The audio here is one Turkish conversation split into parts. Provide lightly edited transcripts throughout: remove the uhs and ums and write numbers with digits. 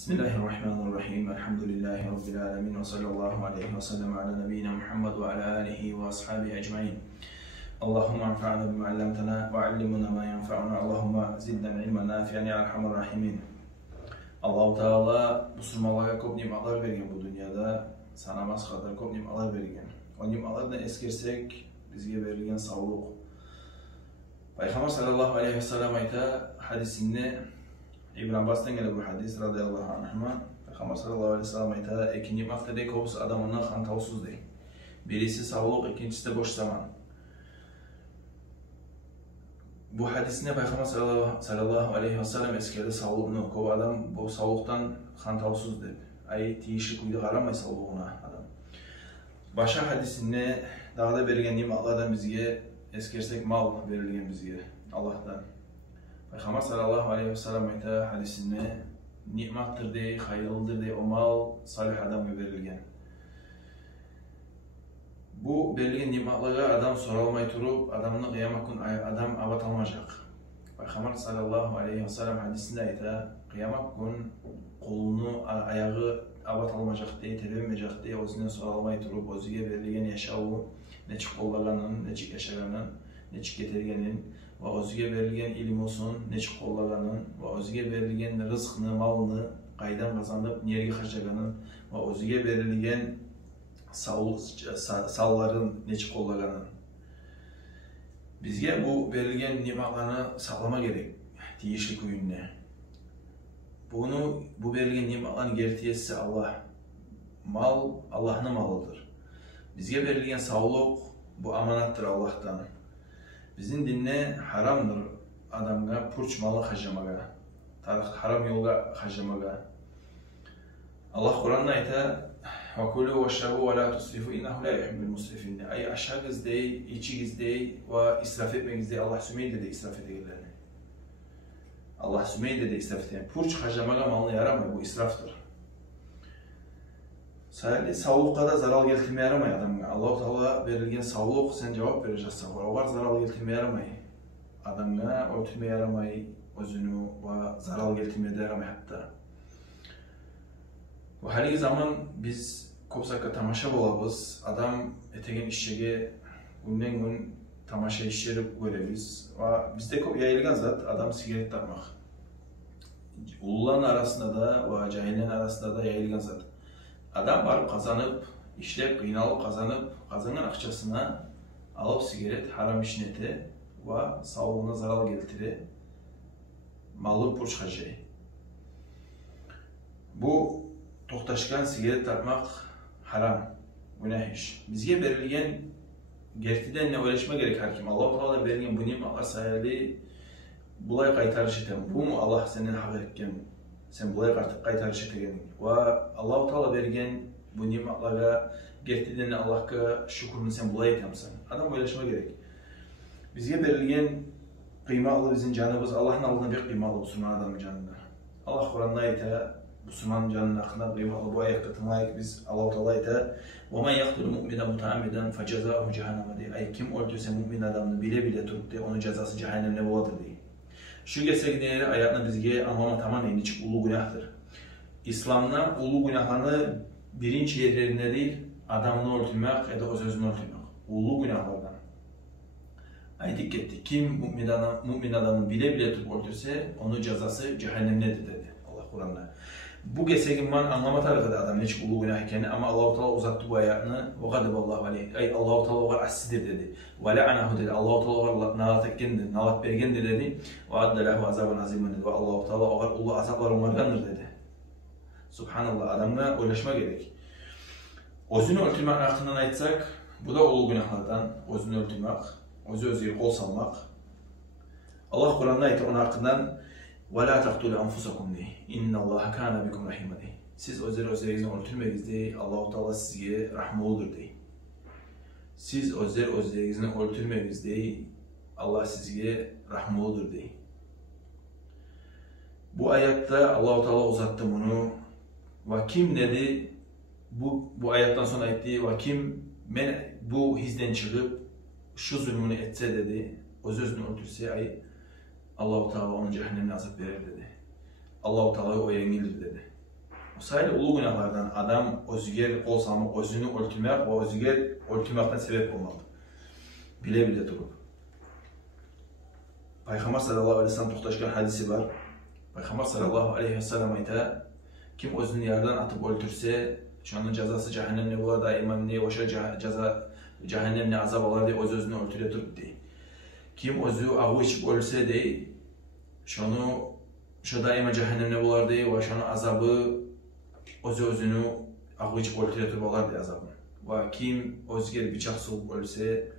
Bismillahirrahmanirrahim. Elhamdülillahi Rabbil alemin. Ve sallallahu aleyhi ve sellem ala nebiyyina Muhammed ve ala alihi ve ashabihi ecmain. Allahümme anfa'na bima allamtana ve allimna ma yanfa'una. Allahümme zidna ilmen nafi'an ya erhamer rahimin. Allah-u Teala Müslümanlara çok nimetler vergen bu dünyada. Sanamaz kadar çok nimetler vergen. O nimetlerden eskirsek bizge verilgen sağlık. Peygamber sallallahu aleyhi ve sellem ayta hadisinde İbn Abbas'tan gelen bu hadis radıyallahu anhuma. Peygamber sallallahu aleyhi ve sellem ayta iki nimet de kovus adamına hantavsuz değil. Birisi sağlık, ikincisi de boş zaman. Bu hadisinde Peygamber sallallahu aleyhi ve sellem eskerde sağlığını, kov adam bu sağlıktan hantavsuz dedi. Ay tiyişi kuydu qaramay sağlığına adam. Başka hadisinde dağda verilgen nimetlerden bizge eskersek mal verilgen bizge Allah'tan. Peygamber sallallahu aleyhi ve sellem ayta hadisinde nimettir de, hayırlıdır de o mal salih adam'a verilgen. Bu verilgen nimetlere adam sorulmay turup adamını kıyamet gün adam avat almayacak. Peygamber sallallahu aleyhi ve sellem hadisinde ayta kıyamet gün kolunu, ayağı avat almayacak diye, tepemeyecek diye özünden sorulmay turup özüge verilgen yaşağı neçik kollaganın, neçik yaşaganın, neçik getirgenin ve özüge verilgen ilim olsun, neçik kollaganın ve özüge verilgen rızkını, malını qaydan kazanıp nereye harcaganın ve özüge verilgen sağların neçik kollaganın. Bizge bu verilgen nimetlerini saklama gerek, tiyişli kuyunne. Bu verilgen nimetlerin gertiyesi Allah. Mal, Allah'ın malıdır. Bizge verilgen sağlık, bu amanattır Allah'tan. Bizim dinne haramdır adamga purç malı harcamaga, haram yolga harcamaga. Allah Kur'an'da ayta وَكُلُوا وَاشْرَبُوا وَلَا تُسْرِفُوا اِنَّهُ لَا يُحِبُّ الْمُسْرِفِينَ. Ay aşağı gizdey, içi gizdey ve israf etme gizdey. Allah sümeyde de israf edegilerini. Allah sümeyde de israf edegilerini. Purç harcamaga malını yaramay, bu israftır. Sadece sağlıkta da zarar getirmeye yaramay adamga. Allah-u Teala verilgen sağlık sen cevap vereceksin. Oğar zarar getirmeye yaramay. Adamga örtülmeye yaramay, özünü ve zarar getirmeye de yaramay hatta. Bu her zaman biz kopsakka tamaşa bolabız. Adam etegen işçege günden gün tamaşa işleri görebiz. Ve bizde kop yayılgan zat adam sigaret takmak. Uluların arasında da ve cahillerin arasında da yayılgan zat. Adam barıp kazanıp, işlep, kıynalıp kazanıp, kazanan akçasına alıp sigaret haram işneti ve sağlığına zarar getirir. Malı purç harcayı. Bu toxtaşkan sigaret takmak haram, günah iş. Bizge verilgen gertiden ne öğreşme gerek hakim. Allah-u Teala verilgen bu nimetler sayılı bulay qaytarış eten. Bu mu Allah senin hak etken? Sen bulay qaytarış eten. Ve Allah-u Teala verilgen bu nimetlere gertiden Allah'a şükrünü sen bulay etemsen. Adam öğreşme gerek. Bizge verilgen kıymalı bizim canımız Allah'ın aldığına bir kıymalı Müslüman adamın canında. Allah Kur'an'da ayta Müslüman canının hakkında kıymalı bu ayet katılmayık biz Allah-u Teala ayta وَمَنْ يَقْتُلُ مُؤْمِنًا مُتَعَمِّدًا فَجَزَاهُ جَهَنَّمَ diye. Ay kim öldürse mümin adamını bile bile tutup diye onun cezası cehennemde buladır diye. Şu geçsek ayetine bizge anlama tamamen içik ulu günahtır. İslam'da ulu günahlarını birinci yerlerinde değil adamını öldürmek ya da o sözünü öldürmek. Ulu günahlardan. Ay dikkat etti. Kim mümin adamını bile bile tutup öldürse onun cezası cehennemdedir dedi Allah Kur'an'da. Bu geçsegin man anlama tarafı da adam neçik ulu günah iken ama Allah-u Teala uzattı bu ayetini ve gadiballahu aleyhi. Ay Allah-u Teala var asidir dedi. Ve la'anahu dedi. Allah-u Teala var nalat etkendir, nalat bergendir dedi. Ve adda lahu azaban azimen dedi. Ve Allah-u Teala var ulu azaplar onlardandır dedi. Subhanallah adamla uğraşma gerek. Özünü öldürmek hakkından aytsak bu da ulu günahlardan özünü öldürmek, özü kol salmak. Allah Kur'an'da ayet onun hakkından وَلَا تَقْتُلُ أَنْفُسَكُمْ diye. اِنَّ اللّٰهَ كَانَ بِكُمْ رَحِيمًا diye. Siz özlerinizi öldürmeyiz diye. Allah-u Teala size rahmi olur diye. Siz özlerinizi öldürmeyiz diye. Allah size rahmi olur diye. Bu ayette Allah-u Teala uzattı bunu. Ve kim dedi? Bu ayetten sonra etti. Ve kim bu hizden çıkıp şu zulmünü etse dedi. Özünü öldürse Allah-u Teala onun cehennemine azap verir dedi. Allah-u Teala o yengilir dedi. Sayılı ulu günahlardan adam özgür kol salmak, özünü öldürmek ve özgür öldürmekten sebep olmalı. Bile bile durup. Peygamber sallallahu aleyhi ve sellem toxtaşkan hadisi var. Peygamber sallallahu aleyhi ve sellem ayta kim özünü yerden atıp öldürse, şunun cezası cehennemde olar daima ne oşa ceza cehennemde azap olar diye özünü öldürüyor diye. Kim özü ağı içip ölse de şunu şu daima cehennemde olar diye ve şunun azabı özünü ağı içip öldürüyor olar diye azabı. Ve kim özgür bıçak soğuk ölse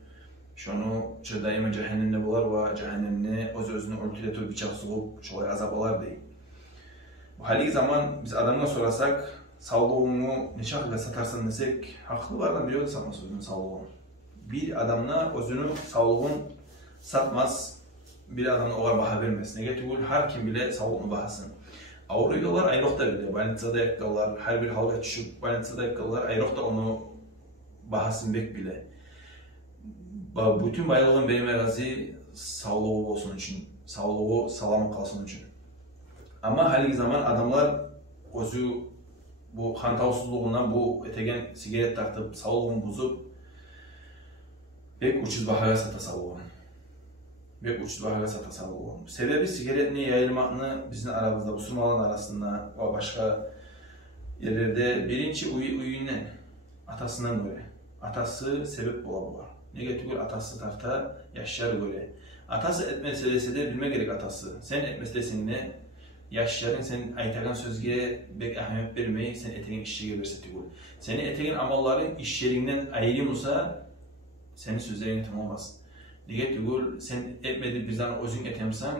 şunu şu daima cehennemde olar ve cehennemde özünü öldürüyor bıçak soğuk şolay azap olar diye. Bu hali zaman biz adamla sorasak sağlığını ne şekilde satarsın desek haklı vardan biliyor da satmaz özünün sağlığını. Bir adamla özünü sağlığını satmaz, bir adamla o kadar baha vermez. Negatif her kim bile sağlığını bahasın. Avruyalar ayrıqda bile, Balintsada yakkalar, her bir halga düşüp Balintsada yakkalar ayrıqda onu bahasın bek bile. Bütün baylığın benim erazi sağlığı olsun için, sağlığı sağlam kalsın için. Ama hali zaman adamlar özü bu hantavsuzluğundan bu etegen sigaret tartıp sağlığını bozup pek ucuz bahaya sata sağlığını. Pek ucuz bahaya sata sağlığını. Sebebi sigaretin yayılmasını bizim aramızda, Müslümanların arasında ve başka yerlerde birinci uyunen atasından göre. Atası sebep olabilir. Negatif atası tarta yaşlar göre. Atası etmesi de bilme gerek atası. Sen etmesi de seninle yaşların sen aytagan sözge bek ahmet vermeyi sen etegen işçiye verseti bu. Senin etegen amalların iş yerinden ayrılmasa senin sözlerini tamamlamaz. Diye tugul sen etmedi bizden özün etemsen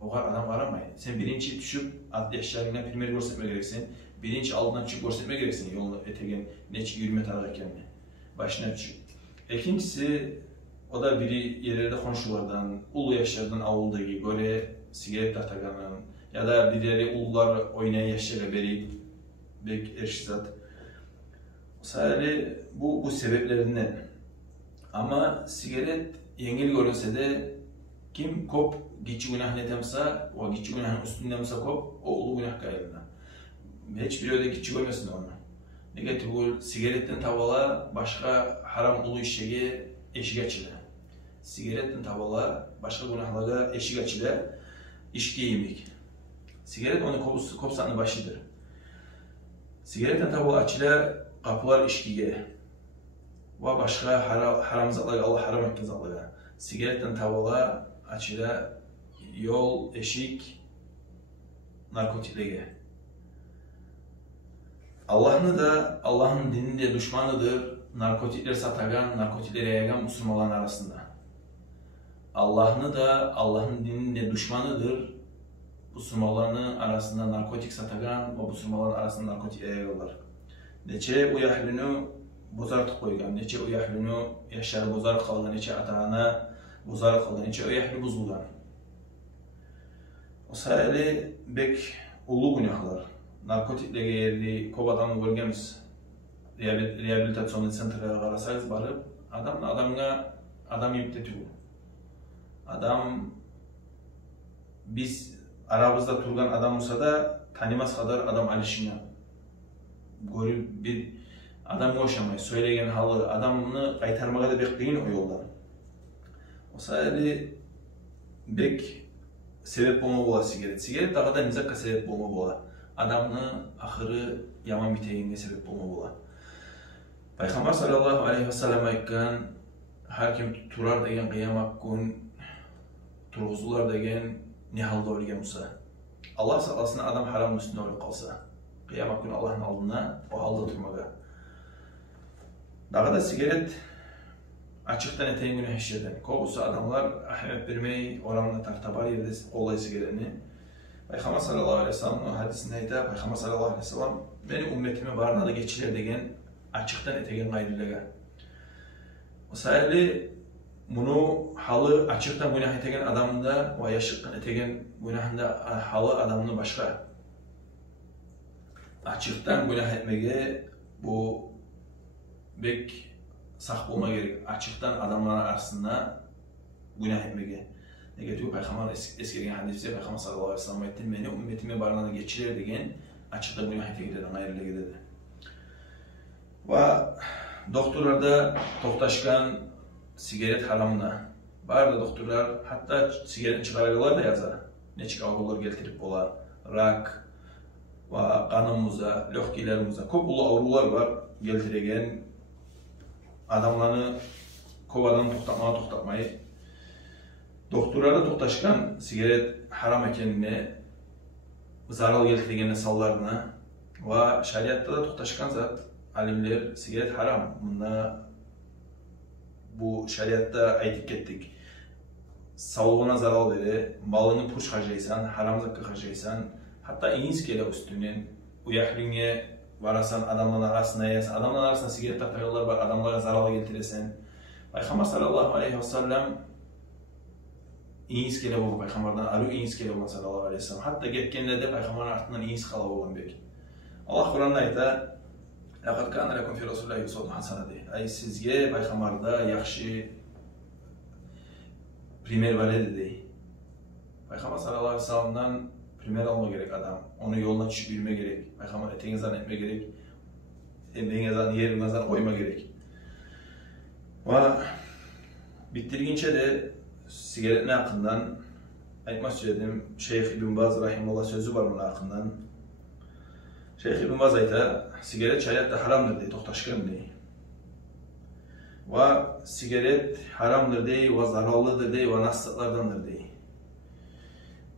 o kadar adam aramayın. Sen birinci düşüp at yaşlarından primer görsetme gereksin. Birinci altından çıkıp görsetme gereksin yolunu etegen ne yürüme tararken başına düşüp. İkincisi o da biri yerlerde konuşulardan, ulu yaşlardan avuldaki göre sigaret tartaganın ya da birileri ulular oynayan yaşlara beri bek erşizat. Sadece bu sebeplerinden. Ama sigaret yengil görünse de kim kop geçi günah netemsa, o geçi günahın üstündemse kop, o ulu günah gayrına. Hiçbir öyle geçi görmesin onu. Negatif bu sigaretten tavala başka haram ulu işe eşik açılı. Sigaretten tavala başka günahlara eşik açılı, içki yemek. Sigaret onun kopsanın başıdır. Sigaretten tavala açılı kapılar içkiye. Ve başka haram zatları Allah haram etkin zatları. Sigaretten tavala açılı yol, eşik, narkotikliğe. Allah'ın dininde düşmanıdır, narkotikleri satagan, narkotikleri yayan Müslümanların arasında. Allah'ın dininde düşmanıdır, Müslümanların arasında narkotik satagan ve Müslümanların arasında narkotik yayanlar. Neçe o yahlünü bozar koygan, neçe o yahlünü yaşları bozar kalgan, neçe atağına bozar kalgan, neçe o yahlü bozulgan. O sayede bek ulu günahlar. Narkotikle yerli kov adamı görgemiz rehabilitasyon sentrine qarasangiz barib adam yemtetiyor. Adam biz aramızda turgan adam olsa da tanımaz kadar adam alışına görüp bir adam yaşamayı söylegen halı adamını qaytarmaga da bekleyin o yoldan. O sayede bek sebep olma bola sigaret. Sigaret dağda nizakka sebep olma bola. Adamını ahırı yaman biteyinge sebep olma bola. Peygamber sallallahu aleyhi ve sellem aytgan her kim turar degen kıyamak gün turguzdular degen ne halda ölgen olsa. Allah saklasın adam haramın üstüne ölüp kalsa. Kıyamak gün Allah'ın aldığına o halda durmaga. Dağda sigaret açıktan eteğin günah işlerden. Kovusu adamlar ahmet vermeyi oranla tartabar yerde kolay sigaretini. Peygamber sallallahu aleyhi ve sellem hadisinde ayta Peygamber sallallahu aleyhi ve sellem benim ümmetime barına da geçiler degen açıktan etegen gayrılaga. O sayede bunu halı açıktan günah etegen adamında ve yaşıktan etegen günahında halı adamını başka. Açıktan günah etmege bu bek sah olma gerek. Açıktan adamlar arasında günah etmege. Negatif Peygamber eskigen hadisde Peygamber sallallahu aleyhi ve sellem aytdı. Beni ümmetime barına da geçiler degen açıkta mühite gidedi, ayrıla gidedi. Ve doktorlarda tohtaşkan sigaret haramına. Bazı doktorlar hatta sigaret çıkarıyorlar da yazar. Ne çıkarıyorlar getirip ola, rak ve kanımıza, löhkilerimize, çok ulu avrular var getiregen adamlarını kovadan tohtatmayı. Doktorlarda tohtaşkan sigaret haram ekenini, zarar getirgen sallarına ve şeriatta da tohtaşkan zat alimler sigaret haram. Bunda bu şeriatta aytıp kettik. Sağlığına zarar verir, malını puş harcaysan, haram zakka harcaysan, hatta iniz kere üstünün uyahlüğüne varasan, adamların arasına yesan, adamların arasına sigaret takıyorlar var, adamlara zarar getiresen. Peygamber sallallahu aleyhi ve sellem iniz kere bu Peygamberden arı iniz kere olan sallallahu aleyhi ve sellem. Hatta getkenlerde Peygamber'in ardından iniz kala olan belki. Allah Kur'an'da ayta لَقَدْ كَانَ لَكُمْ فِي رَسُولِ اللّٰهِ اُسْوَةٌ حَسَنَةٌ. Ay sizge Peygamber'da yaxşı primer vale dedi. Peygamber sallallahu aleyhi ve sellem'den primer alma gerek adam. Onu yoluna düşüp yürüme gerek. Peygamber eteğine zan etme gerek. Emeğine zan, yerine zan koyma gerek. Ve bittirgince de sigaretin hakkından aytmak söyledim. Şeyh İbn Baz rahimullah sözü var onun hakkından. Şeyh İbn Baz ayta sigaret şeriatta haramdır diye, tohtaşkan diye. Ve sigaret haramdır diye, ve zararlıdır diye, ve nasıtlardandır diye.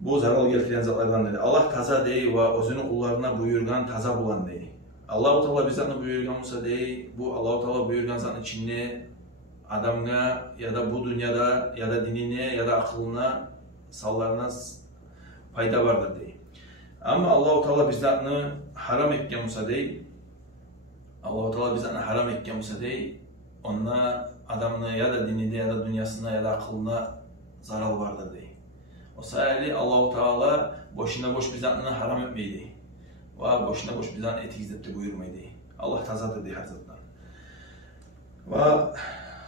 Bu zarar getiren zatlardandır diye. Allah taza diye ve özünün kullarına buyurgan taza bulan diye. Allah-u Teala bizatını buyurgan olsa diye, bu Allah-u Teala buyurgan zatın içinde adamına ya da bu dünyada ya da dinine ya da aklına, sallarına fayda vardır diye. Ama Allah-u Teala bizatını haram etken olsa diye, Allah-u Teala bizatını haram etken olsa diye, onunla adamına ya da dinine ya da dünyasına ya da aklına zarar vardır diye. O sayede Allah-u Teala boşuna boş bizatını haram etmeydi. Ve boşuna boş bizatını eti izzetli buyurmaydı. Allah tazadır diye her zattan. Ve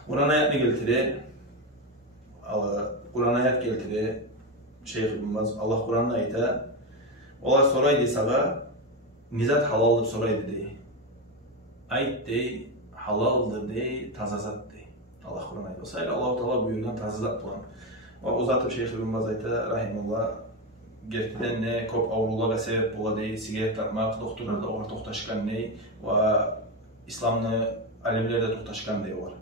Kur'an ayetini geltire, Kur'an ayet geltire, Şeyh İbn Baz, Allah Kur'an'da ayta, olar soraydı sağa, nizat halaldır soraydı diye. Ayet diye, halaldır diye, tazazat diye. Allah Kur'an ayta. O sayede Allah-u Teala buyurgan tazazat bulan. Ve uzatıp Şeyh İbn Baz ayta, rahimullah, gerçekten ne kop avrulara sebep bula diye, sigaret takmak, doktorlarda oğra tohtaşkan ne, ve İslam'lı alimlerde tohtaşkan diye var.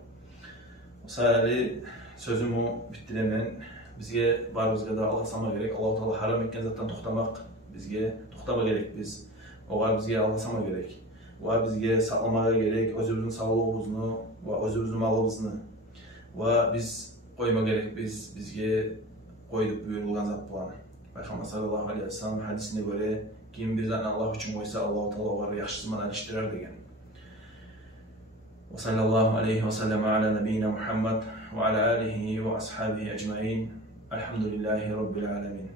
O sayede sözümü bittiremen, bizge barımızga da Allah sama gerek, Allah-u Teala haram etken zattan toxtamak, bizge toxtama gerek biz. Oğar bizge Allah sama gerek. Ve bizge sağlamağa gerek, özümüzün sağlığımızını ve özümüzün malımızını. Ve biz koyma gerek biz, bizge koyduk buyurulgan zat bulanı. Peygamber sallallahu aleyhi ve sellem hadisine göre kim bir zatını Allah için koysa Allah-u Teala oğarı yaxşısından alıştırar degen. وصلى الله عليه وسلم على نبينا محمد وعلى آله وأصحابه أجمعين الحمد لله رب العالمين.